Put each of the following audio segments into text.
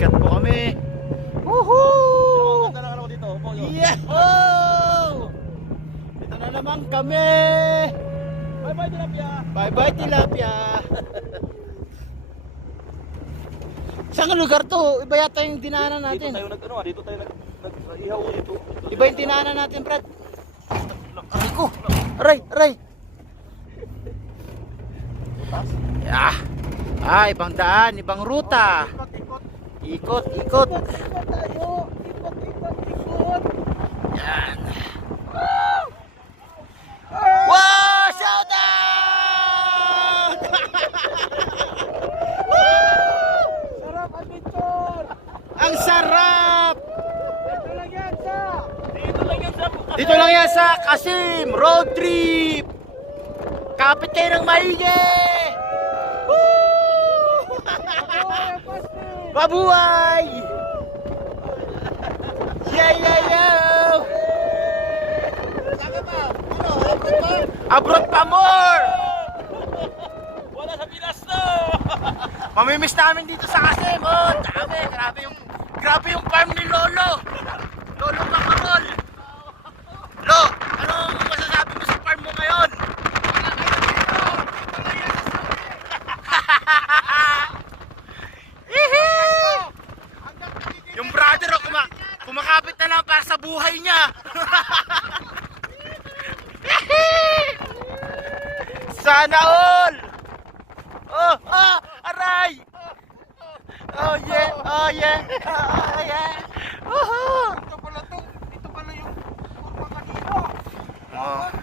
Sikat po kami. Woohoo! Ganda lang ako dito. Yeah! Oh! Ito na naman kami. Bye bye tilapia. Bye bye tilapia. Saan lugar to? Iba yata yung dinaanan natin. Dito tayo dito tayo nag-ihaw dito. Iba yung dinaanan natin, Brad. Aray ko. Aray. Ah. Ibang daan, ibang ruta. Ikot. Tayo. Ikot. Yan. Wow! Shout out! Sarap adventure. Ang sarap! Dito lang yan sa Kasim Road Trip! Kapit kayo ng maigi! Woo! Mabuhay! Yeah! Abroad pa more! Wala sa Pinas to. Mamimiss namin dito sa Kasim. Oh, dami. Grabe yung farm ni Lolo. Lolo Makarol. Lo, anong masasabi mo sa farm mo ngayon? Yung brother kumakapit na lang para sa buhay niya. Sana all. Aray. Oh yeah. Ito pala yung kurma kanino.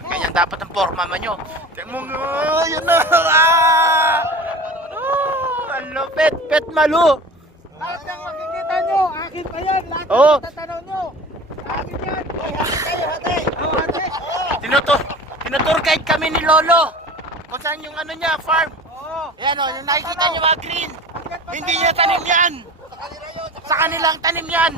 Ganyan dapat ang forma man nyo. Tingnan mo, yun na. Ano, pet malu. Lahat ng makikita nyo, akin pa yan. Lahat Oo. ng tatanaw nyo, akin yan. Hati. Tinutour guide kami ni Lolo. Kung saan yung ano niya, farm. Oo. Yan o, yung nakikita niyo mga green. Hindi niya tanim yan. Sa kanilang tanim yan.